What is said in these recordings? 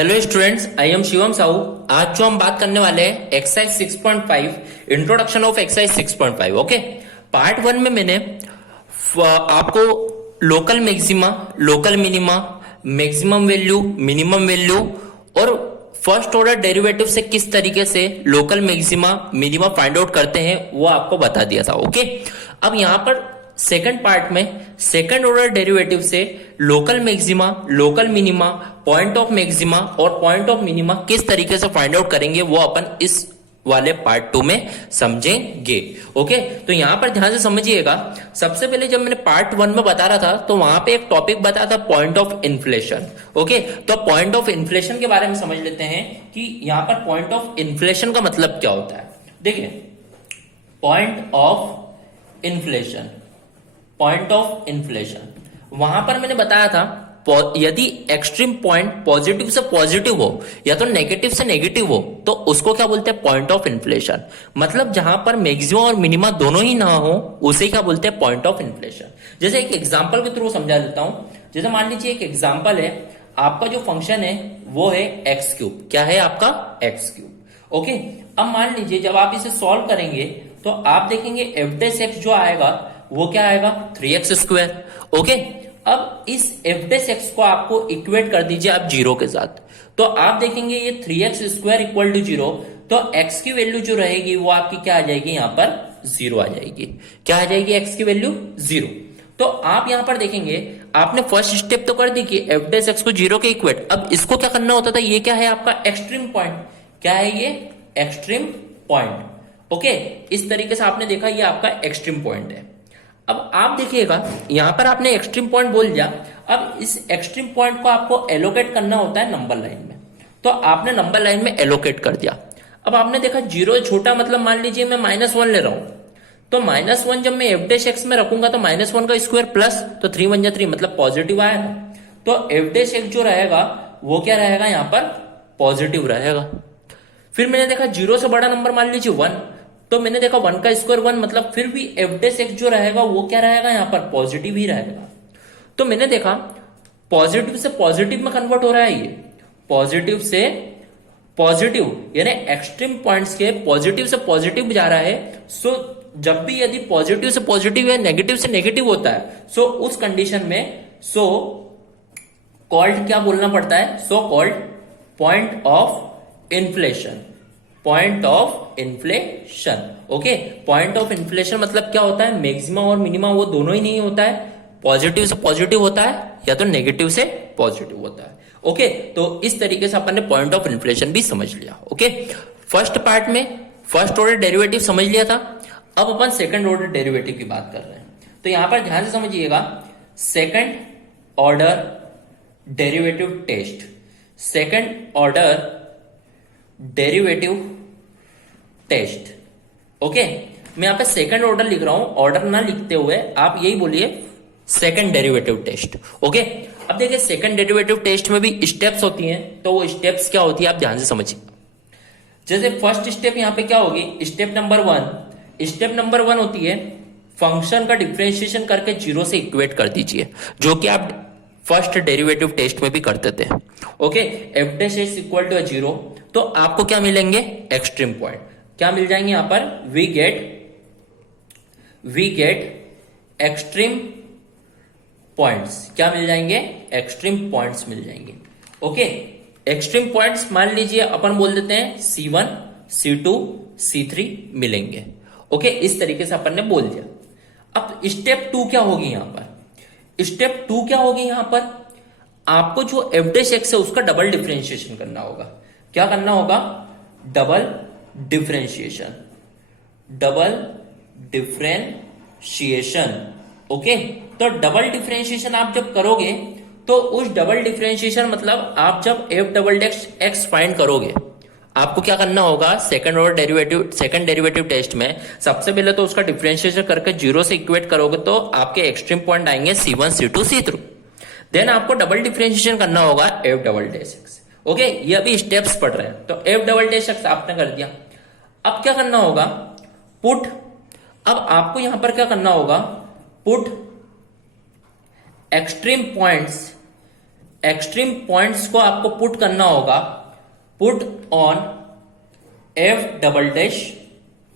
Hello students, I am Shivam Sahu. आज जो हम बात करने वाले हैं exercise 6.5 introduction of exercise 6.5। Okay, part 1 में मैंने आपको local maxima, local minima, maximum value, minimum value और फर्स्ट ऑर्डर डेरिवेटिव से किस तरीके से local maxima minima find out करते हैं वो आपको बता दिया था। ओके, अब यहां पर सेकंड पार्ट में सेकंड ऑर्डर डेरिवेटिव से local maxima, local minima, point of maxima और पॉइंट ऑफ मिनिमा किस तरीके से फाइंड आउट करेंगे वो अपन इस वाले पार्ट 2 में समझेंगे। ओके, तो यहां पर ध्यान से समझिएगा। सबसे पहले जब मैंने पार्ट 1 में बता रहा था तो वहां पे एक टॉपिक बताया था पॉइंट ऑफ इन्फ्लेशन। ओके, तो पॉइंट ऑफ इन्फ्लेशन के बारे में समझ लेते हैं कि यहां पर पॉइंट ऑफ इन्फ्लेशन का मतलब क्या होता है। देखिए, point of inflation, point of inflation, वहां पर मैंने बताया था यदि एक्सट्रीम पॉइंट पॉजिटिव से पॉजिटिव हो या तो नेगेटिव से नेगेटिव हो तो उसको क्या बोलते हैं, पॉइंट ऑफ इन्फ्लेशन। मतलब जहां पर मैक्सिमम और मिनिमा दोनों ही ना हो उसे क्या बोलते हैं, पॉइंट ऑफ इन्फ्लेशन। जैसे एक एग्जांपल के थ्रू समझा देता हूं। जैसे मान लीजिए एक एग्जांपल है, आपका जो फंक्शन है वो है एक्स क्यूब। क्या है आपका, एक्स क्यूब। ओके, अब मान लीजिए जब आप इसे सॉल्व करेंगे तो आप देखेंगे एफ डेस एक्स जो आएगा वो क्या आएगा, 3x स्क्वायर। ओके, अब इस एफ डेस एक्स को आपको इक्वेट कर दीजिए आप जीरो के साथ, तो आप देखेंगे ये 3x square equal to zero, तो x की वैल्यू जो रहेगी वो आपकी क्या आ जाएगी, यहां पर जीरो आ जाएगी। क्या आ जाएगी, x की वैल्यू जीरो। तो आप यहां पर देखेंगे आपने फर्स्ट स्टेप तो कर दी कि एफ डेस एक्स को जीरो के इक्वेट। अब इसको क्या करना होता था, ये क्या है आपका एक्सट्रीम पॉइंट। क्या है ये, एक्सट्रीम पॉइंट। ओके, इस तरीके से आपने देखा ये आपका एक्सट्रीम पॉइंट है। अब आप देखिएगा यहां पर आपने एक्सट्रीम पॉइंट बोल दिया। अब इस एक्सट्रीम पॉइंट को आपको एलोकेट करना होता है नंबर लाइन में, तो आपने नंबर लाइन में एलोकेट कर दिया। अब आपने देखा जीरो छोटा, मतलब मान लीजिए मैं -1 ले रहा हूं, तो -1 जब मैं एफ डेश एक्स में रखूंगा तो -1 का स्क्वायर प्लस, तो 3 1 जा 3 मतलब पॉजिटिव आएगा। तो एफ डेश एक्स जो रहेगा वो क्या रहेगा, यहां पर पॉजिटिव रहेगा। फिर मैंने देखा जीरो से बड़ा नंबर मान लीजिए 1, तो मैंने देखा 1 का स्क्वायर 1 मतलब फिर भी एफ डेस एक्स जो रहेगा वो क्या रहेगा, यहां पर पॉजिटिव ही रहेगा। तो मैंने देखा पॉजिटिव से पॉजिटिव में कन्वर्ट हो रहा है, ये पॉजिटिव से पॉजिटिव यानी एक्सट्रीम पॉइंट्स के पॉजिटिव से पॉजिटिव जा रहा है। सो जब भी यदि पॉजिटिव से पॉजिटिव या नेगेटिव से नेगेटिव होता है, सो उस कंडीशन में सो कॉल्ड क्या बोलना पड़ता है, so called point of inflation. Point of inflation. Okay, point of inflation मतलब क्या होता है, मैक्सिमा और मिनिमा वो दोनों ही नहीं होता है, पॉजिटिव से पॉजिटिव होता है या तो नेगेटिव से पॉजिटिव होता है। ओके, तो इस तरीके से अपन ने पॉइंट ऑफ इन्फ्लेशन भी समझ लिया। ओके, फर्स्ट पार्ट में फर्स्ट ऑर्डर डेरिवेटिव समझ लिया था। अब अपन सेकंड ऑर्डर डेरिवेटिव की बात कर रहे हैं, तो यहां पर ध्यान से समझिएगा। Second order derivative test, second order derivative test. Okay, मैं यहां पे सेकंड ऑर्डर लिख रहा हूं, ऑर्डर ना लिखते हुए आप यही बोलिए सेकंड डेरिवेटिव टेस्ट। ओके, अब देखिए सेकंड डेरिवेटिव टेस्ट में भी स्टेप्स होती हैं, तो वो स्टेप्स क्या होती है आप ध्यान से समझिए। जैसे फर्स्ट स्टेप यहां पे क्या होगी, स्टेप नंबर 1, स्टेप नंबर 1 होती है फंक्शन का डिफरेंशिएशन करके जीरो से इक्वेट कर दीजिए, जो कि आप फर्स्ट डेरिवेटिव टेस्ट में भी करते थे। Okay, f dash x equal to 0, तो आपको क्या मिलेंगे, एक्सट्रीम पॉइंट क्या मिल जाएंगे यहां पर, वी गेट एक्सट्रीम पॉइंट्स। क्या मिल जाएंगे, एक्सट्रीम पॉइंट्स मिल जाएंगे। ओके, एक्सट्रीम पॉइंट्स मान लीजिए अपन बोल देते हैं C1, C2, C3 मिलेंगे। ओके, इस तरीके से अपन ने बोल दिया। अब स्टेप 2 क्या होगी यहां पर, स्टेप 2 क्या होगी, यहां पर आपको जो एफ डैश एक्स है उसका डबल डिफरेंशिएशन करना होगा। क्या करना होगा, double differentiation, double differentiation. Okay, तो डबल डिफरेंशिएशन आप जब करोगे तो उस डबल डिफरेंशिएशन मतलब आप जब एफ डबल एक्स फाइंड करोगे, आपको क्या करना होगा, second order derivative, second derivative test में सबसे पहले तो उसका डिफरेंशिएशन करके जीरो से इक्वेट करोगे तो आपके एक्सट्रीम पॉइंट आएंगे C1, C2, C3। देन आपको डबल डिफरेंशिएशन करना होगा F double dash x. Okay, ये अभी स्टेप्स पढ़ रहे हैं, तो एफ डबल डैश एक्स आपने कर दिया। अब क्या करना होगा, पुट, अब आपको यहां पर क्या करना होगा, put extreme points extreme points को आपको पुट करना होगा, put on F double dash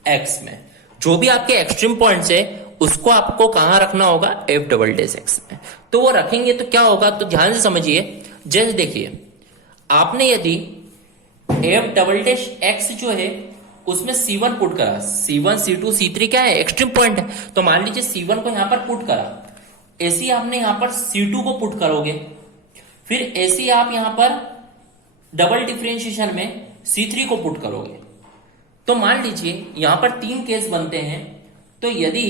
x में। जो भी आपके एक्सट्रीम पॉइंट्स है उसको आपको कहां रखना होगा, एफ डबल डैश एक्स में। तो वो रखेंगे तो क्या होगा, तो ध्यान से समझिए। जैसे देखिए, आपने यदि एफ डबल डैश एक्स जो है उसमें C1 पुट करा, C1 C2 C3 क्या है, एक्सट्रीम पॉइंट है। तो मान लीजिए C1 को यहां पर पुट करा, ऐसे आपने यहां पर C2 को पुट करोगे, फिर ऐसे आप यहां पर डबल डिफरेंशिएशन में C3 को पुट करोगे। तो मान लीजिए यहां पर 3 केस बनते हैं। तो यदि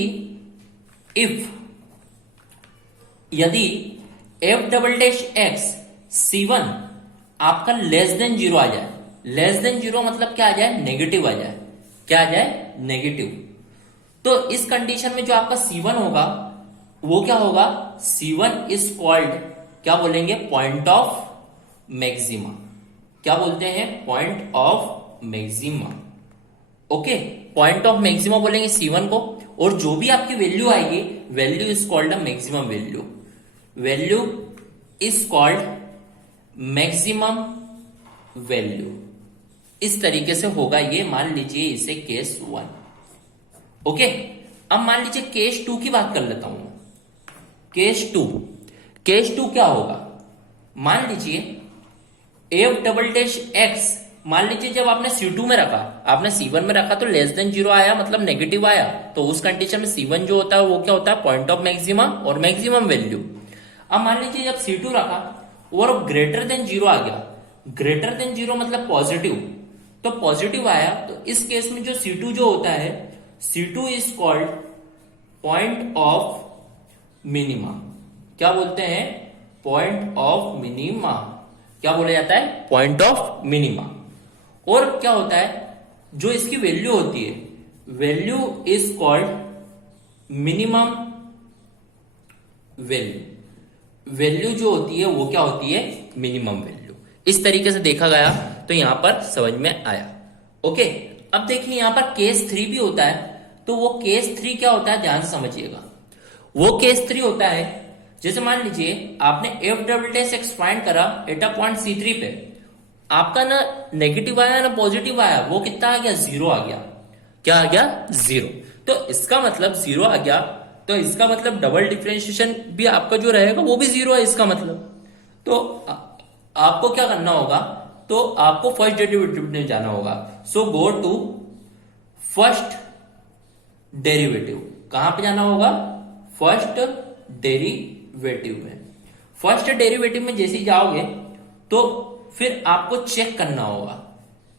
F double dash x C1 आपका लेस देन 0 आ जाए, लेस देन 0 मतलब क्या आ जाए, नेगेटिव आ जाए। क्या आ जाए, नेगेटिव। तो इस कंडीशन में जो आपका C1 होगा वो क्या होगा, C1 इज कॉल्ड, क्या बोलेंगे, पॉइंट ऑफ मैक्सिमा। क्या बोलते हैं, point of maxima. Okay, point of maxima बोलेंगे C1 को, और जो भी आपकी वैल्यू आएगी, value is called a maximum value. Value is called maximum value. इस तरीके से होगा ये, मान लीजिए इसे केस 1। ओके, अब मान लीजिए केस 2 की बात कर लेता हूं। केस 2 क्या होगा, मान लीजिए एफ डबल डैश एक्स, मान लीजिए जब आपने C2 में रखा, आपने C1 में रखा तो लेस देन 0 आया, मतलब नेगेटिव आया। तो उस कंडीशन में C1 जो होता है वो क्या होता है, पॉइंट ऑफ मैक्सिमा और मैक्सिमम वैल्यू। अब मान लीजिए जब C2 रखा और ग्रेटर देन 0 आ गया, ग्रेटर देन 0 मतलब पॉजिटिव, तो पॉजिटिव आया, तो इस केस में जो C2 जो होता है, C2 is called point of minima. क्या बोलते हैं, पॉइंट ऑफ मिनिमा। क्या बोला जाता है, पॉइंट ऑफ मिनिमा। और क्या होता है, जो इसकी वैल्यू होती है, value is called minimum value. Value जो होती है वो क्या होती है, मिनिमम वैल्यू। इस तरीके से देखा गया, तो यहां पर समझ में आया। ओके, अब देखिए यहां पर केस 3 भी होता है। तो वो केस 3 क्या होता है, ध्यान से समझिएगा। वो केस 3 होता है, जैसे मान लीजिए आपने F double dash x find करा एट अ पॉइंट C3 पे, आपका ना नेगेटिव आया ना पॉजिटिव आया, वो कितना आ गया, 0 आ गया। क्या आ गया, 0। तो इसका मतलब 0 आ गया, तो इसका मतलब डबल डिफरेंशिएशन भी आपका जो रहेगा वो भी 0 है इसका मतलब। तो आपको क्या करना होगा, तो आपको फर्स्ट डेरिवेटिव में जाना होगा। सो गो टू फर्स्ट डेरिवेटिव। कहां पे जाना होगा, फर्स्ट डेरिवेटिव में। फर्स्ट डेरिवेटिव में जैसे ही जाओगे तो फिर आपको चेक करना होगा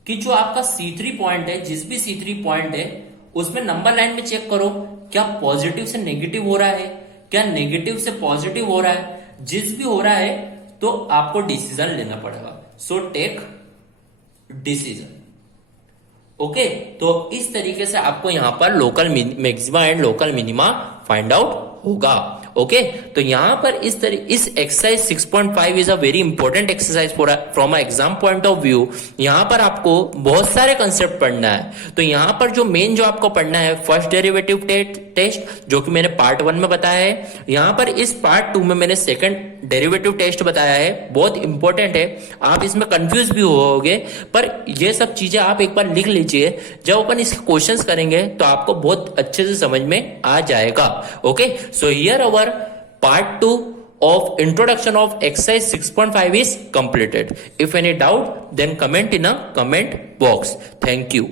कि जो आपका C3 पॉइंट है, जिस भी C3 पॉइंट है उसमें नंबर लाइन में चेक करो, क्या पॉजिटिव से नेगेटिव हो रहा है, क्या नेगेटिव से पॉजिटिव हो रहा है। जिस भी हो रहा है तो आपको डिसीजन लेना पड़ेगा। So take decision. ओके, तो इस तरीके से आपको यहां पर local maxima and local minima find out होगा। ओके, तो यहां पर इस exercise 6.5 is a very important exercise from a exam point of view. यहां पर आपको बहुत सारे कंसेप्ट पढ़ना है। तो यहां पर जो मेन जो आपको पढ़ना है, फर्स्ट डेरिवेटिव टेस्ट, जो कि मैंने पार्ट 1 में बताया है। यहां पर इस पार्ट 2 में मैंने सेकंड डेरिवेटिव टेस्ट बताया है, बहुत इंपॉर्टेंट है। आप इसमें कंफ्यूज भी होगे, पर ये सब चीजें आप एक बार लिख लीजिए। जब अपन इसके क्वेश्चंस करेंगे तो आपको बहुत अच्छे से समझ में आ जाएगा। Okay, so here our part 2 of introduction of exercise 6.5 is completed. If any doubt, then comment in a comment box. Thank you.